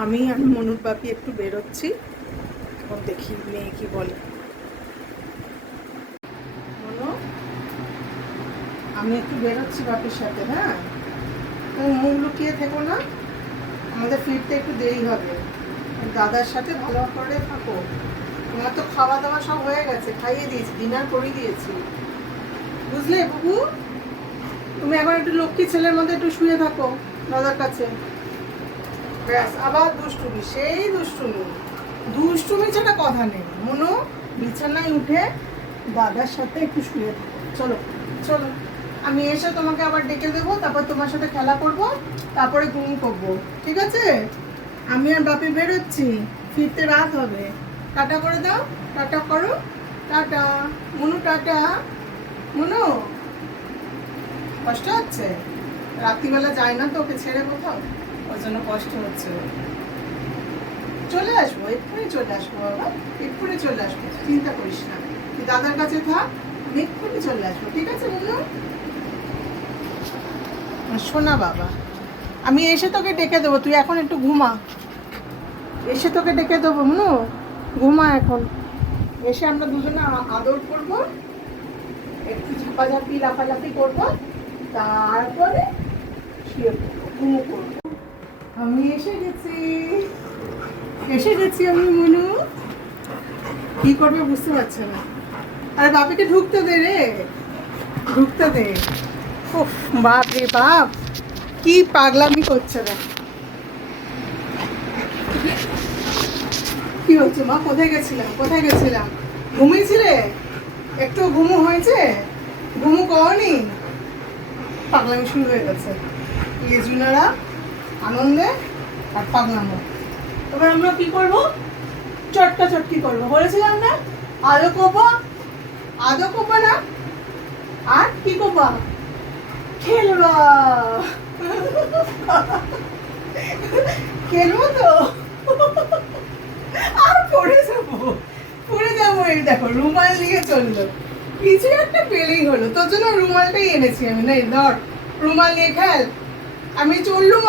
আমি আর মনুর বাপি একটু বেরোচ্ছি, এখন দেখি মেয়ে কি বলে। মনু, আমি একটু বেরোচ্ছি বাপির সাথে। হ্যাঁ, তুমি মুখ লুকিয়ে থেকো না, আমাদের ফিরতে একটু দেরি হবে। দাদার সাথে ভালো করে থাকো। তোমার তো খাওয়া দাওয়া সব হয়ে গেছে, খাইয়ে দিয়েছি, ডিনার করে দিয়েছি, বুঝলে বাবু? তুমি এখন একটু লক্ষ্মী ছেলের মধ্যে একটু শুয়ে থাকো দাদার কাছে। ব্যাস, আবার দুষ্টুমি, সেই দুষ্টুমি। দুষ্টুমি ছাড়া কথা নেই। মনো, বিছানায় উঠে দাদার সাথে একটু শুয়ে থাকো। চলো চলো, আমি এসে তোমাকে আবার ডেকে দেবো, তারপর তোমার সাথে খেলা করব, তারপরে ঘুম করবো, ঠিক আছে? আমি আর বাপি বেরোচ্ছি, ফিরতে রাত হবে। টাটা করে দাও, টাটা করো, টাটা। মনু টাটা। মনু, কষ্ট হচ্ছে? রাত্রিবেলা যায় না তো ওকে ছেড়ে কোথাও, ওর জন্য কষ্ট হচ্ছে। চলে আসবো, এক্ষুনি চলে আসবো বাবা, এক্ষুনি চলে আসবো, চিন্তা করিস না। তুই দাদার কাছে থাক, আমি এক্ষুনি চলে আসবো, ঠিক আছে মনু? শোনা বাবা, আমি এসে তোকে ডেকে দেবো, তুই এখন একটু ঘুমা। এসে তোকে ডেকে দেবো মনু, ঘুমা এখন। এসে আমরা দুজনে আদর করবো, একটু ঝাপাঝাপি লাফালাফি করবো, তারপরে শুয়ে পড়বো, ঘুমো করবো। আমি এসে গেছি, এসে গেছি আমি মনু। কি করবে বুঝতে পারছে না। আরে বাপিকে ঢুকতে দে রে, ঢুকতে দে। উফ, বাপ রে বাপ, কি পাগলামি করছে রে। কি হচ্ছে মা? কোথায় গেছিলাম, কোথায় গেছিলাম? ঘুমিয়েছিলে? একটু ঘুমো হয়েছে? ঘুমো করনি? পাগলামি শুরু হয়ে গেছে। লেজুনারা আনন্দে আর পাগলামো। এবার আমরা কি করবো? চটকা চটকি করবো, বলেছিলাম না? আদো করবো, আদো করবো না? আর কি করবা? খেলবা। খেলবো তো, আর পড়ে যাবো, পড়ে যাবো। এই দেখো রুমাল নিয়ে চললো, কিছু একটা পেলেই হলো। তোর জন্য রুমালটাই এনেছি আমি। নেই ধর, রুমাল নিয়ে খেল। আমি চললুম।